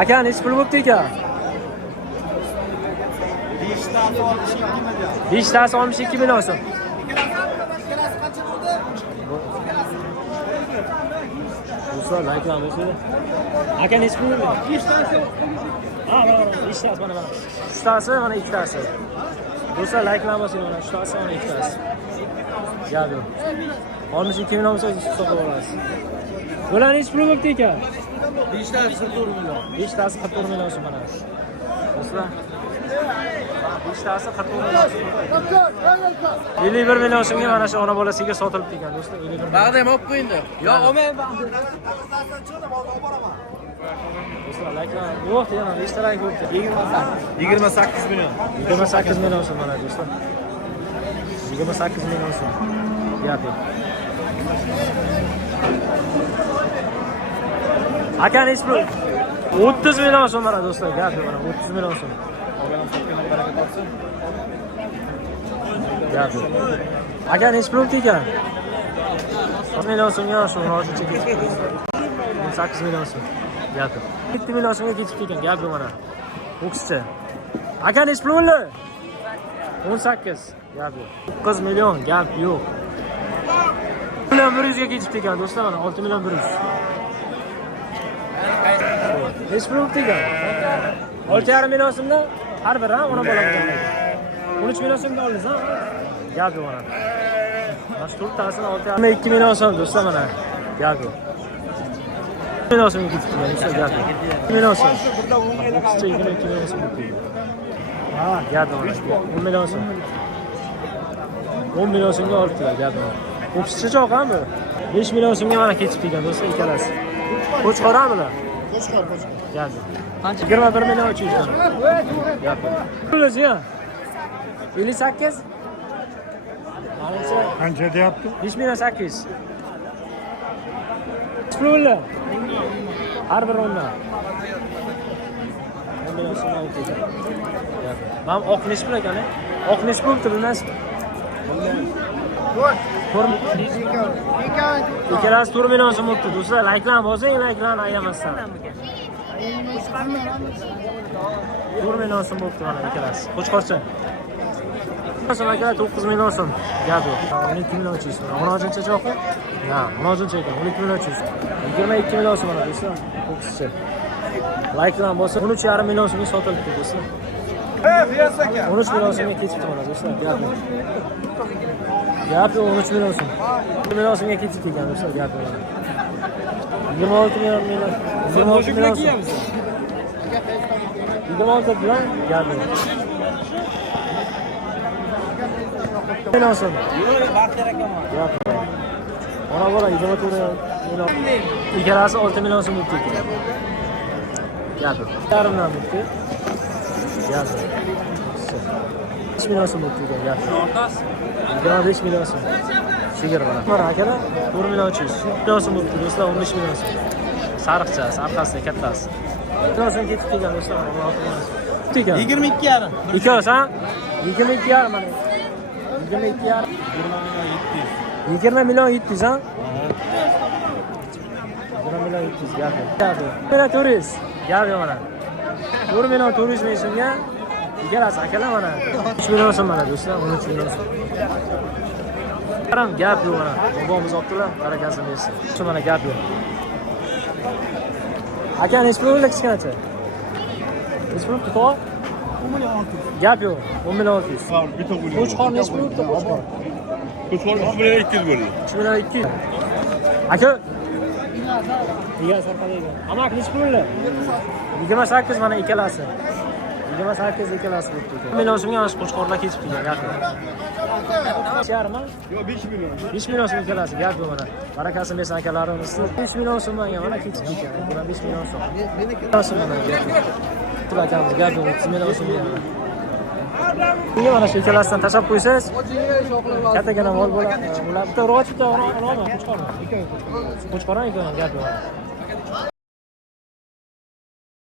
Aka nechi pul bo'pti aka? 5 tasi 62 million so'm. Do'stlar, like qilamiz. Aka nechi pul bo'ldi? 5 tasi. Ha, 5 tasi mana. 3 tasi mana 2 tasi. Do'stlar, like qilamiz mana 3 tasi mana 2 tasi. Gap yo'q. 62 million bo'lsa hisoblab olasiz. Bular nechi pul bo'pti aka? 5 tasi 44 million. 5 tasi 44 million so'm mana. Do'stlar, 5 tasi 44 million so'm. 51 million so'mga mana shu ona bolasiga sotilib ekan do'stlar. 51 million. Bag'dam olib qo'yindi. Yo'q, olmayman. Do'stlar, likelar yo'q, yana 5 ta like bo'pti. 28 million. 28 million so'm mana do'stlar. 28 million so'm. Gap yo'q. Aka nechi pul? 30 million so'm mana do'stlar, gap yo'q mana 30 million so'm. Gap yo'q. Aka nechi pul bo'pti ekan? 10 million so'mga shu hozircha ketibdi. 8 million so'm. Gap yo'q. 7 million so'mga ketibdi ekan, gap yo'q mana. Bokschi. Aka nechi pul bo'ldi? 18. Gap yo'q. 9 million, gap yo'q. 1 million 100 ga ketibdi ekan do'stlar mana 6 million 100. Nechi pul bo'pti ekan? 6,5 million so'mdan har biri ona bola bo'lgan. 13 million so'mga oldingiz, ha? Gap yo'q mana. Mana shu to'rttasini 6,5 million so'm do'stlar mana. Gap yo'q. 1 million so'mga ketibdi do'stlar, gap yo'q. 2 million so'm. Bokschi 22 million so'm bo'pti. Ha, gap yo'q mana. 10 million so'm. 10 million so'mga olibdilar, gap yo'q. Bokschi cho'q-a bu? 5 million so'mga mana ketibdi ekan do'stlar, ikkalasi. Qo'chqorami bular? Qo'chqor. Gap yo'q. Qancha? 21 million 300 dan. Gap yo'q. Pulisi-ya? 58. Qancha deyapti? 5 million 800. Pullar. Har bir o'ndan. 10 million so'm oldi. Gap yo'q. Mana oq nechi pul ekan? Oq nechi pul bo'libdi bilmaysizmi? Ikkalasi 4 million so'm bo'libdi do'stlar. Likelarni bosing, likelarni ayamasdan. 4 million so'm bo'libdi mana ikkalasi. Qo'chqorcha. Aka 9 million so'm. Gap yo'q. 12 million 300 so'm. Murojaatchi cho'qi? Ha, murojaatchi ekan. 12 million 300. 22 million so'm mana do'stlar. Qo'chqorcha. Likelarni bosing. 13,5 million so'mga sotilibdi do'stlar. 13 million so'mga ketibdi mana do'stlar. Gap yo'q. Gap yo'q, 13 million so'm. 1 million so'mga ketib ekan do'stlar, gap yo'q. 26 million. 26 million so'm. 26 bilan gap yo'q. 1 million so'm. Baxtiyor akaman. Gap yo'q. Ona bola 24 million. Ikkalasi 6 million so'm bo'lib ketdi. Gap yo'q. Yarimdan bo'ldi. Gap yo'q. 5 million so'm bo'lib ketdi, gap yo'q. 5 million so'm. Sigir mana. Mana akalar 4 million 300. 1 million so'm bo'libdi do'stlar, 15 million so'm. Sariqchasi, orqasida kattasi. 1 million so'm ketib kelgan do'stlar, 16 million so'm. 22,5. Ikkalasi, ha? 22,5 mana. 22,5. 20 million 700, ha? 20 million 700 gap yo'q. Gap yo'q. 1 million 400. Gap yo'q mana. 4 million 400 ming so'mga ikkalasi akalar mana. 3 million so'm mana do'stlar, 13 million so'm. Qaram gap yo'q mana. Bobomiz olibdilar, barakasini bersin. Shu mana gap yo'q. Aka nechi pul bo'ldi kichkinacha? Nechi pul bo'libdi to'g'ri? 10 million 600. Gap yo'q, 10 million 600. Qo'chqor nechi pul bo'libdi qo'chqor? Qo'chqor 3 million 200 bo'ldi. 3 million 200. Aka Iya, sarqada ekan. Amak nechi pul bo'ldi? 28 mana ikkalasi. 28 ikkalasi bo'libdi. 1 million so'mga mana qo'chqorlar ketib kelgan, gap yo'q. Yarmi? Yo'q, 5 million. 5 million so'm kelasi, gap yo'q mana. Barakasini bersin akalarimiz. 5 million so'm menga mana ketib ketgan. Buna 5 million so'm. Meniki mana gap yo'q. Akamiz gap yo'q, 30 million so'm yana. Bunga mana shu ikkalasidan tashab qo'ysangiz, kattagina mol bo'ladi. Ular bitta urg'och bitta qo'chqormi? Qo'chqormi? Gap yo'q.